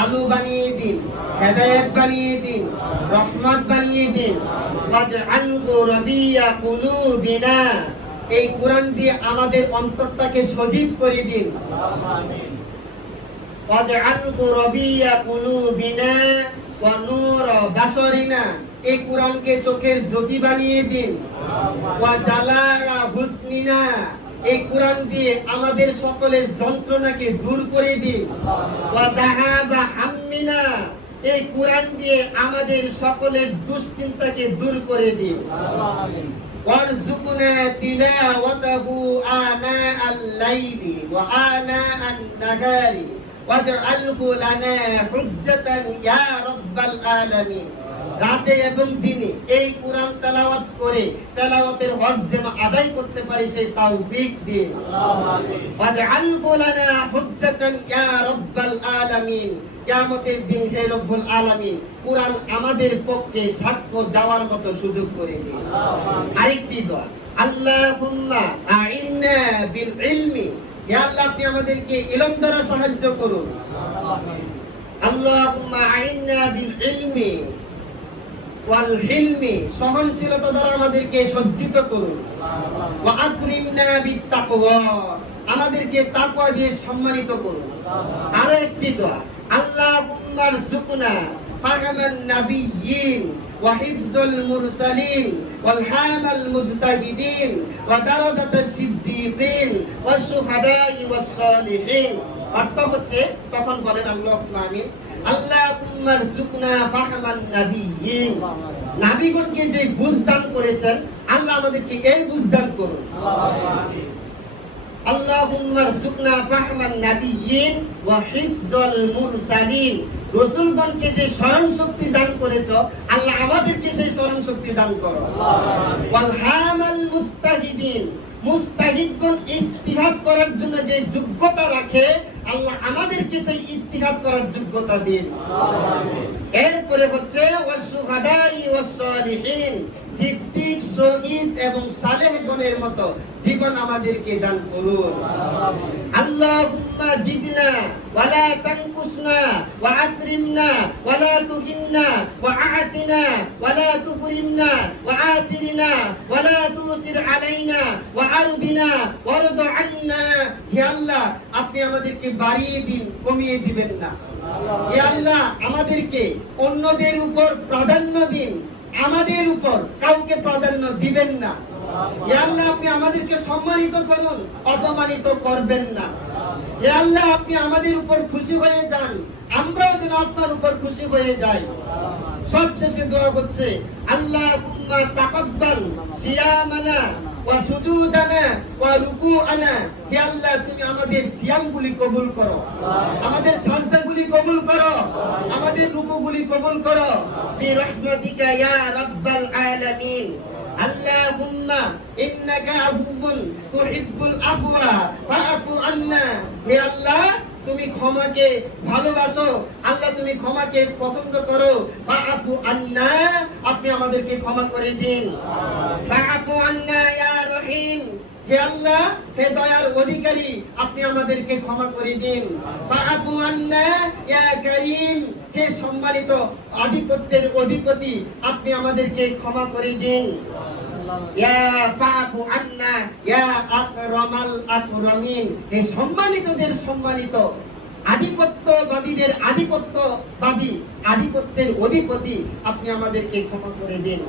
আলো বানিয়ে দিন, হেদায়েত বানিয়ে দিন, রহমত বানিয়ে দিন। ওয়াজআলহু রাবিয়া কুলুবিনা, এই কোরআন দিয়ে আমাদের অন্তরটাকে সজীব করে দিন। আমিন। ওয়াজআলহু রাবিয়া কুলুবিনা ওয়া নূর বাসরিনা, এই কোরআনকে চোখের জ্যোতি বানিয়ে দিন। ওয়া জালালা হুসনিনা, এই কোরআন দিয়ে আমাদের সকলের যন্ত্রণাকে দূর করে দিন। ওয়া দাহাবা হাম্মিনা, এই কোরআন দিয়ে আমাদের সকলের দুশ্চিন্তাকে দূর করে দিন। আমিন। ওয়ারযুকনা তিলাওয়াতাহু আনা আল-লাইলি ওয়া আনা আন-নাহারি ওয়াজআলহু লানা হুজ্জাতান ইয়া রাব্বাল আলামিন। রাতে এবং দিনে এই কোরআন তেলাওয়াত করে তেলাওয়াতের হক যেন আদায় করতে পারি সেই তৌফিক দিন। আমিন। ওয়াজআলহু লানা হুজ্জাতান ইয়া রাব্বাল আলামিন, কিয়ামতের দিন হে রব্বুল আলামিন কোরআন আমাদের পক্ষে সাক্ষ্য দেওয়ার মতো সুযোগ করে দিন। আরেকটি দোয়া, আল্লাহুম্মা আইন্না বিল ইলমি, হে আল্লাহ আপনি আমাদেরকে ইলম দ্বারা সাহায্য করুন। আল্লাহুম্মা আইন্না বিল ইলমি ওয়াল হিলমি, সহনশীলতা দ্বারা আমাদেরকে সজ্জিত করুন। ওয়া আকরিমনা বিত তাকওয়া, আমাদেরকে তাকওয়া দিয়ে সম্মানিত করুন। আরো একটি দোয়া, আল্লাহুম্মা আরযুকনা ফাহমান নাবিয়্যিন ওয়া হিফযুল মুরসালিন ওয়াল হামাল মুজতাহিদিন ওয়া দারাজাতাস সিদ্দিকিন ওয়াশ শুহাদাই ওয়াস সালিহিন। অর্থ হচ্ছে, তখন বলেন আল্লাহুম্মা আমিন। আল্লাহুম্মা আরযুকনা ফাহমান নাবিয়্যিন, নবীগণকে যে বুঝ দান করেছেন আল্লাহ আমাদেরকে এই বুঝ দান করুন। আমিন। আল্লাহুম্মা আরযুকনা ফাহমান নাবিয়্যিন ওয়া হিফযুল মুরসালিন, রাসূলগণকে যে স্মরণ শক্তি দান করেছো আল্লাহ আমাদেরকে সেই স্মরণ শক্তি দান করো। আমিন। ওয়াল হামাল মুস্তাহিদিন, মুস্তাহিদগণ ইজতিহাদ করার জন্য যে যোগ্যতা রাখে আল্লাহ আমাদেরকে সেই ইজতিহাদ করার যোগ্যতা দিন। আমিন। এরপরে হচ্ছে ওয়াশ শুহাদাই ওয়াস সালিহিন, সিদ্দিক, শহীদ এবং সালেহগণের মতো জীবন আমাদেরকে দান করুন। আমিন। আল্লাহুম্মা জিদনা ওয়া লা তানকুসনা ওয়া আকরিমনা ওয়া লা তুহিন্না ওয়া আ'তিনা ওয়া লা তুকরিমনা ওয়া আতিরনা ওয়া লা তুসির আলাইনা ওয়া আরদিনা ওয়ারদ আন্না, হে আল্লাহ আপনি আমাদেরকে বাড়িয়ে দিন, কমিয়ে দিবেন না। হে আল্লাহ আমাদেরকে অন্যদের উপর প্রাধান্য দিন, আমাদের উপর কাউকে প্রাধান্য দিবেন না। হে আল্লাহ আপনি আমাদেরকে সম্মানিত করুন, অপমানিত করবেন না। হে আল্লাহ আপনি আমাদের উপর খুশি হয়ে যান, আমরাও যেন আপনার উপর খুশি হয়ে যাই। সবশেষে দোয়া হচ্ছে, আল্লাহুম্মা তাকাব্বাল সিয়ামানা ওয়া সুজুদানা ওয়া রুকুআনা, হে আল্লাহ তুমি আমাদের সিয়ামগুলি কবুল করো, আমাদের সাজদাগুলি কবুল করো, আমাদের রুকুগুলি কবুল করো বিরহমাতিকা ইয়া রাব্বাল আলামিন। আল্লাহুম্মা ইন্নাকা আফুউন তুহিব্বুল আফওয়া ফাআফু আন্না, হে আল্লাহ তুমি ক্ষমাকে ভালোবাসো, আল্লাহ তুমি ক্ষমাকে পছন্দ করো। ফাআফু আন্না, আপনি আমাদেরকে ক্ষমা করে দিন। ফাআফু আন্না ইয়া রহিম, হে আল্লাহ হে দয়ার অধিকারী আপনি আমাদেরকে ক্ষমা করে দিন। ফাআফু আন্না ইয়া কারীম, হে সম্মানিত আধিপত্যের অধিপতি আপনি আমাদেরকে ক্ষমা করে দিন। ইয়া ফাআফু আন্না ইয়া আকরামাল আকরামিন, হে সম্মানিতদের সম্মানিত, আধিপত্যবাদীদের আধিপত্যবাদী, আধিপত্যের অধিপতি আপনি আমাদেরকে ক্ষমা করে দিন।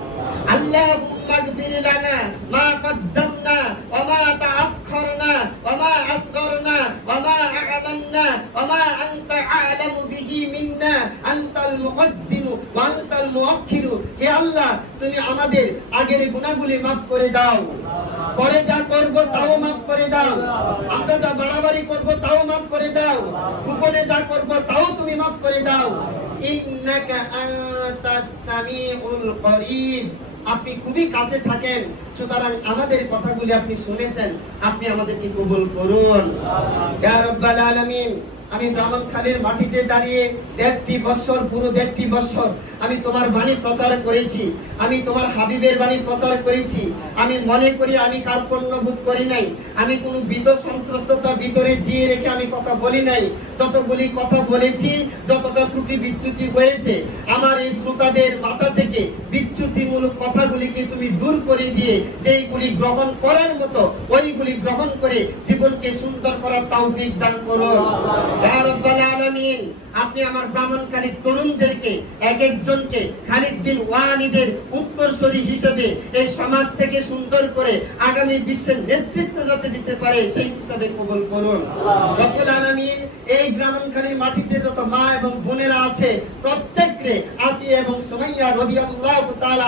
আল্লাহুম্মা গফির লানা মা কদ্দামনা ওয়া মা তাআখারনা ওয়া মা আসগারনা ওয়া মা আ'লাননা ওয়া মা আনতা আ'লামু বিহি মিন্না আনতাল মুকদ্দিমু ওয়া আনতাল মুআখিরু, হে আল্লাহ তুমি আমাদের আগের গুনাহগুলি মাফ করে দাও, পরে যা করব তাও মাফ করে দাও, আমরা যা বাড়াবাড়ি করব তাও মাফ করে দাও, গোপনে যা করব তাও তুমি মাফ করে দাও। ইন্নাকা আনতাস সামিউল করিব, আপনি খুবই কাছে থাকেন, সুতরাং আমাদের কথাগুলি আপনি শুনেছেন, আপনি আমাদেরকে কবুল করুন। ইয়া রাব্বাল আলামিন। আমি ব্রাহ্মণখালীর মাটিতে দাঁড়িয়ে 1.5 বছর, পুরো 1.5 বছর আমি তোমার বাণী প্রচার করেছি, আমি তোমার হাবিবের বাণী প্রচার করেছি। আমি মনে করি আমি কার্পণ্য বোধ করি নাই, আমি কোনো বিত সন্ত্রস্ততা ভিতরে জিয়ে রেখে আমি কথা বলি নাই। যতগুলি কথা বলেছি, যতটা ত্রুটি বিচ্যুতি হয়েছে, আমার এই শ্রোতাদের মাথা থেকে বিচ্যুতিমূলক কথাগুলিকে তুমি দূর করে দিয়ে যেইগুলি গ্রহণ করার মতো ওইগুলি গ্রহণ করে জীবনকে সুন্দর করার তৌফিক দান করুন ইয়া রাব্বাল আলামিন। আপনি আমার ব্রাহ্মণকালীর তরুণদেরকে এক একজনকে খালিদ বিন ওয়ালিদের উত্তরসূরি হিসেবে এই সমাজ থেকে সুন্দর করে আগামী বিশ্বের নেতৃত্ব যাতে দিতে পারে সেই হিসাবে কবুল করুন রব্বুল আলামিন। এই ব্রাহ্মণকালীর মাটিতে যত মা এবং বোনেরা আছে প্রত্যেককে আসিয়া এবং সুমাইয়া রাদিয়াল্লাহু তাআলা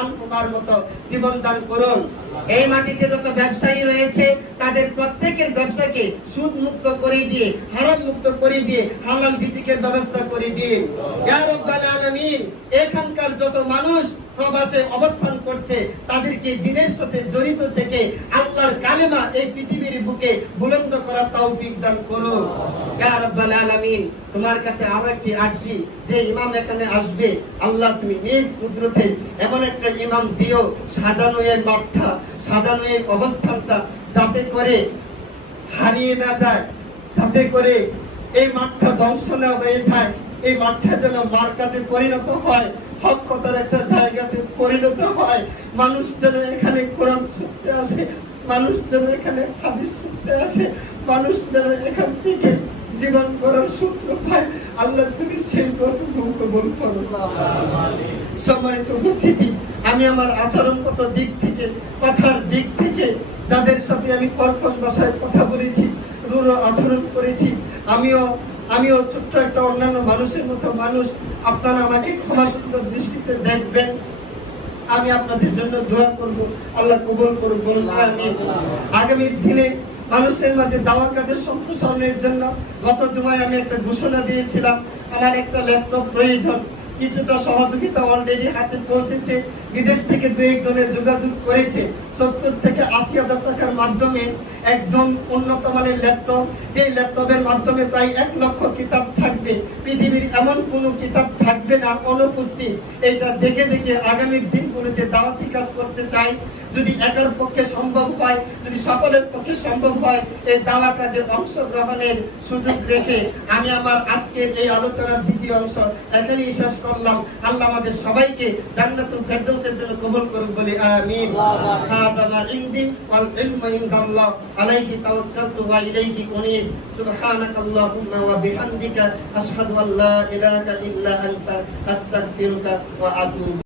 আনহুমার মতো জীবন দান করুন। এই মাটিতে যত ব্যবসায়ী রয়েছে তাদের প্রত্যেকের ব্যবসাকে সুদ মুক্ত করে দিয়ে, হারাম মুক্ত করে দিয়ে হালাল রিজিকের ব্যবস্থা করে দিন ইয়া রাব্বাল আলামিন। এখানকার যত মানুষ প্রবাসে অবস্থান করছে তাদেরকে দিনের সাথে জড়িত থেকে আল্লাহর কালেমা এই পৃথিবীর বুকে বুলন্দ করার তৌফিক দান করুন ইয়া রাব্বাল আলামিন। তোমার কাছে আরো একটি আরজি, যে ইমাম এখানে আসবে আল্লাহ তুমি নিজ কুদরতে এমন একটা ইমাম দিও, সাজানো এই মাঠটা, সাজানো এই অবস্থানটা যাতে করে হারিয়ে না যায়, যাতে করে এই মাঠটা ধ্বংস না হয়ে যায়, এই মাঠটা যেন মার কাছে পরিণত হয়, হক কথার একটা জায়গাতে পরিণত হয়। মানুষ যেন এখানে কোরআন শুনতে আসে, মানুষ যেন এখানে হাদিস শুনতে আসে, মানুষ যেন এখান থেকে জীবন করার সূত্র পায়। আল্লাহ তুমি সেই তৌফিক কবুল করো। সম্মানিত উপস্থিতি, আমি আমার আচরণগত দিক থেকে, কথার দিক থেকে যাদের সাথে আমি কর্কশ ভাষায় কথা বলেছি, রূঢ় আচরণ করেছি, আমিও ছোট্ট একটা অন্যান্য মানুষের মতো মানুষ। আপনারা আমাকে ক্ষমা সুন্দর দৃষ্টিতে দেখবেন। আমি আপনাদের জন্য দোয়া করব, আল্লাহ কবুল করুন বলুন আমিন। আগামীর দিনে মানুষের মাঝে দাওয়াত কাজের সম্প্রসারণের জন্য গত জুমায় আমি একটা ঘোষণা দিয়েছিলাম, আমার একটা ল্যাপটপ প্রয়োজন। কিছুটা সহযোগিতা অলরেডি হাতে পৌঁছেছে, বিদেশ থেকে দু একজনের যোগাযোগ করেছে। 70 থেকে 80,000 টাকার মাধ্যমে একদম উন্নত মানের ল্যাপটপ, যে ল্যাপটপের মাধ্যমে প্রায় 1 লক্ষ কিতাব থাকবে। পৃথিবীর এমন কোনো কিতাব থাকবে না অনুপস্থিত। এটা দেখে দেখে আগামী দিনগুলোতে দাওয়াতি কাজ করতে চাই। যদি একার পক্ষে সম্ভব হয়, যদি সকলের পক্ষে সম্ভব হয়, এই দাওয়া কাজে অংশগ্রহণের সুযোগ রেখে আমি আমার আজকের এই আলোচনার দ্বিতীয় অংশ এখানেই শেষ করলাম। আল্লাহ আমাদের সবাইকে জান্নাতুল ফেরদৌসের জন্য কবুল করুন বলে আমিন। হাযা মা ইনদি ওয়াল ইলমু ইনদাল্লাহ আলাইহি তাওয়াক্কালতু ওয়া ইলাইহি উনীব। সুবহানাকাল্লাহুম্মা ওয়া বিহামদিকা আশহাদু আল্লা ইলাহা ইল্লা আনতা আস্তাগফিরুকা ওয়া আতুবু